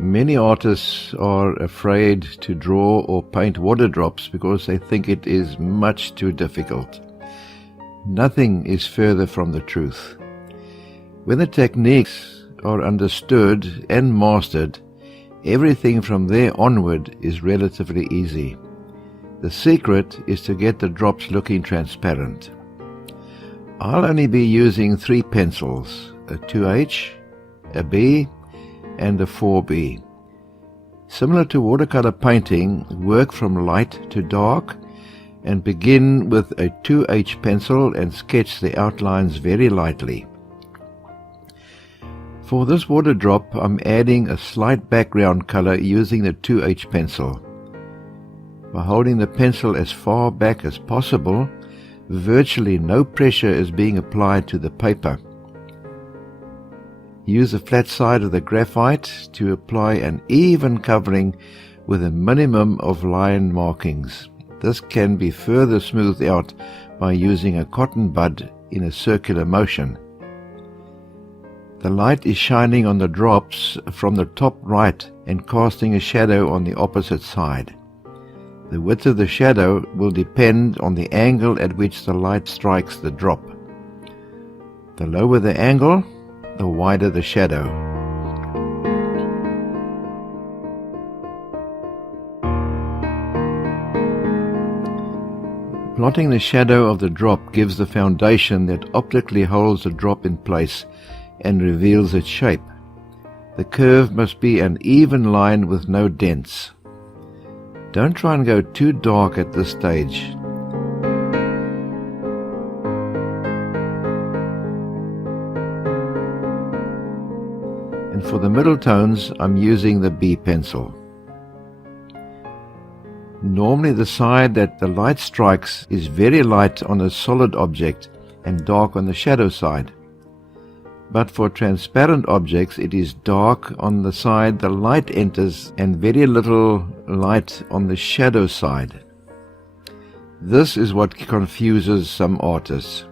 Many artists are afraid to draw or paint water drops because they think it is much too difficult. Nothing is further from the truth. When the techniques are understood and mastered, everything from there onward is relatively easy. The secret is to get the drops looking transparent. I'll only be using 3 pencils, a 2H, a B, and a 4B. Similar to watercolor painting, work from light to dark and begin with a 2H pencil and sketch the outlines very lightly. For this water drop, I'm adding a slight background color using the 2H pencil. By holding the pencil as far back as possible, virtually no pressure is being applied to the paper. Use the flat side of the graphite to apply an even covering with a minimum of line markings. This can be further smoothed out by using a cotton bud in a circular motion. The light is shining on the drops from the top right and casting a shadow on the opposite side. The width of the shadow will depend on the angle at which the light strikes the drop. The lower the angle, the wider the shadow. Plotting the shadow of the drop gives the foundation that optically holds the drop in place and reveals its shape. The curve must be an even line with no dents. Don't try and go too dark at this stage. And for the middle tones, I'm using the B pencil. Normally the side that the light strikes is very light on a solid object and dark on the shadow side. But for transparent objects it is dark on the side the light enters and very little light on the shadow side. This is what confuses some artists.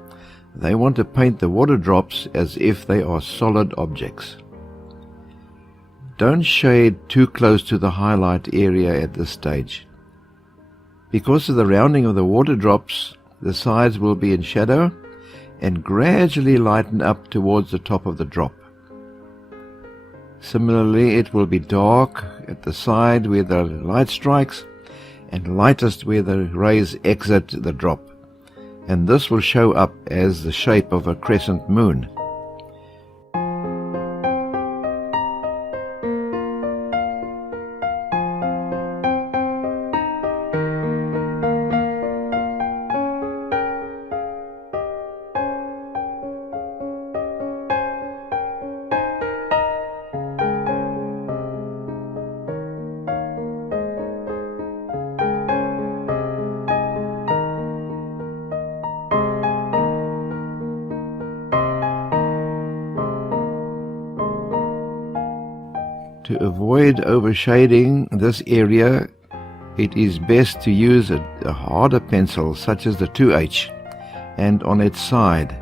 They want to paint the water drops as if they are solid objects. Don't shade too close to the highlight area at this stage. Because of the rounding of the water drops, the sides will be in shadow and gradually lighten up towards the top of the drop. Similarly, it will be dark at the side where the light strikes and lightest where the rays exit the drop, and this will show up as the shape of a crescent moon. To avoid overshading this area, it is best to use a harder pencil such as the 2H and on its side.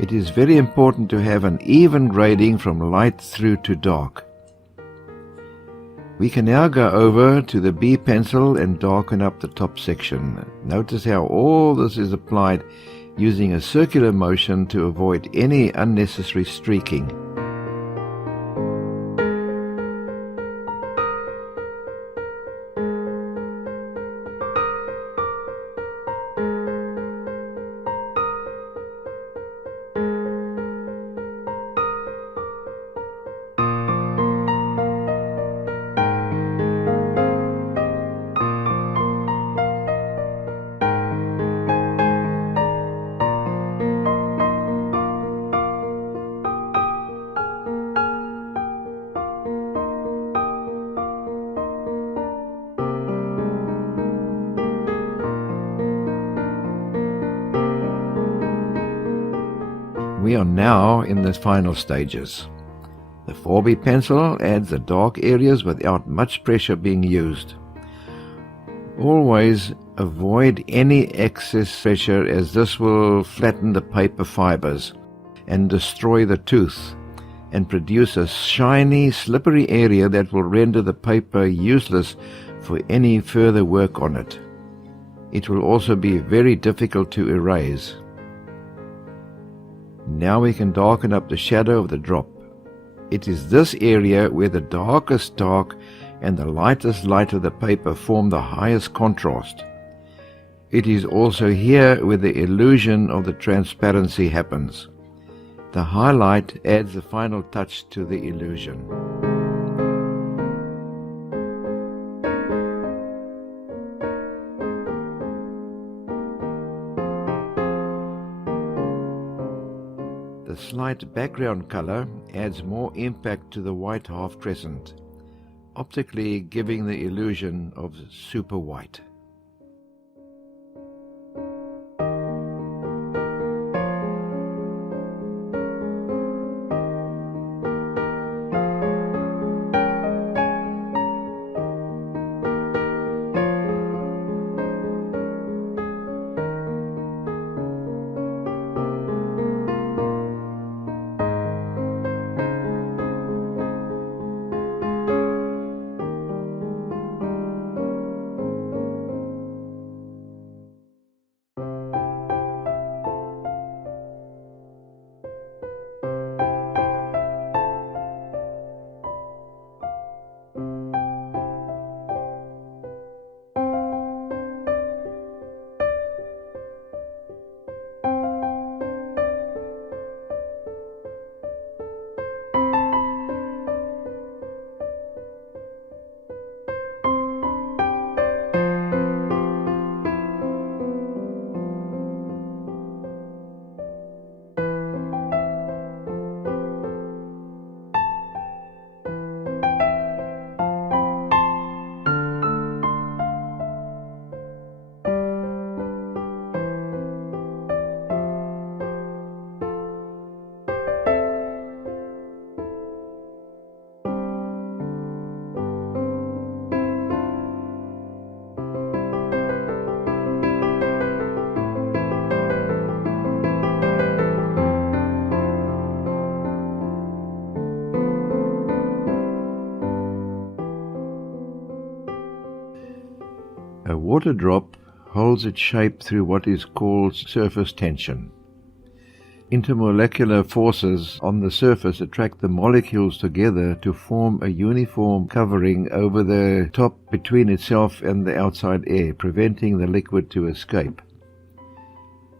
It is very important to have an even grading from light through to dark. We can now go over to the B pencil and darken up the top section. Notice how all this is applied using a circular motion to avoid any unnecessary streaking. We are now in the final stages. The 4B pencil adds the dark areas without much pressure being used. Always avoid any excess pressure, as this will flatten the paper fibers and destroy the tooth. and produce a shiny, slippery area that will render the paper useless for any further work on it. It will also be very difficult to erase. Now we can darken up the shadow of the drop. It is this area where the darkest dark and the lightest light of the paper form the highest contrast. It is also here where the illusion of the transparency happens. The highlight adds the final touch to the illusion. The slight background color adds more impact to the white half crescent, optically giving the illusion of super white. A water drop holds its shape through what is called surface tension. Intermolecular forces on the surface attract the molecules together to form a uniform covering over the top between itself and the outside air, preventing the liquid to escape.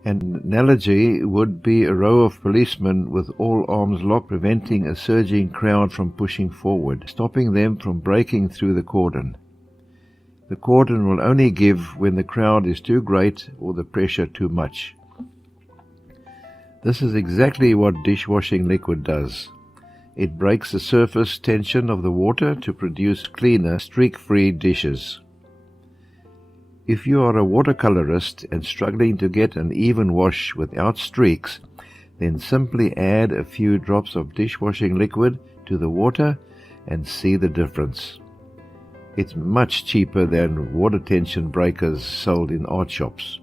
An analogy would be a row of policemen with all arms locked, preventing a surging crowd from pushing forward, stopping them from breaking through the cordon. The cordon will only give when the crowd is too great or the pressure too much. This is exactly what dishwashing liquid does. It breaks the surface tension of the water to produce cleaner, streak-free dishes. If you are a watercolorist and struggling to get an even wash without streaks, then simply add a few drops of dishwashing liquid to the water and see the difference. It's much cheaper than water tension breakers sold in art shops.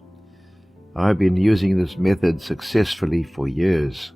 I've been using this method successfully for years.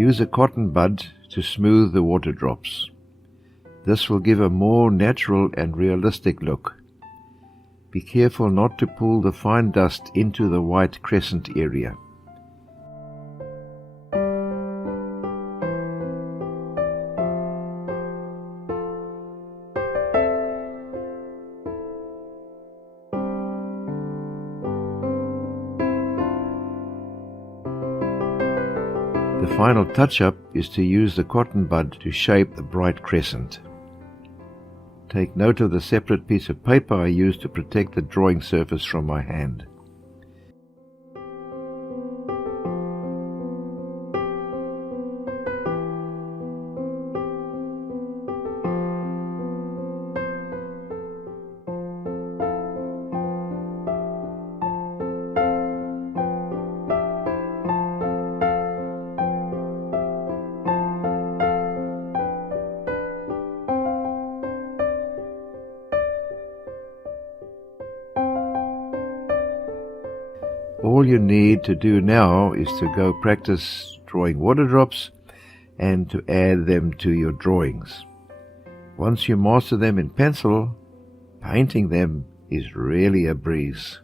Use a cotton bud to smooth the water drops. This will give a more natural and realistic look. Be careful not to pull the fine dust into the white crescent area. The final touch-up is to use the cotton bud to shape the bright crescent. Take note of the separate piece of paper I used to protect the drawing surface from my hand. All you need to do now is to go practice drawing water drops and to add them to your drawings. Once you master them in pencil, painting them is really a breeze.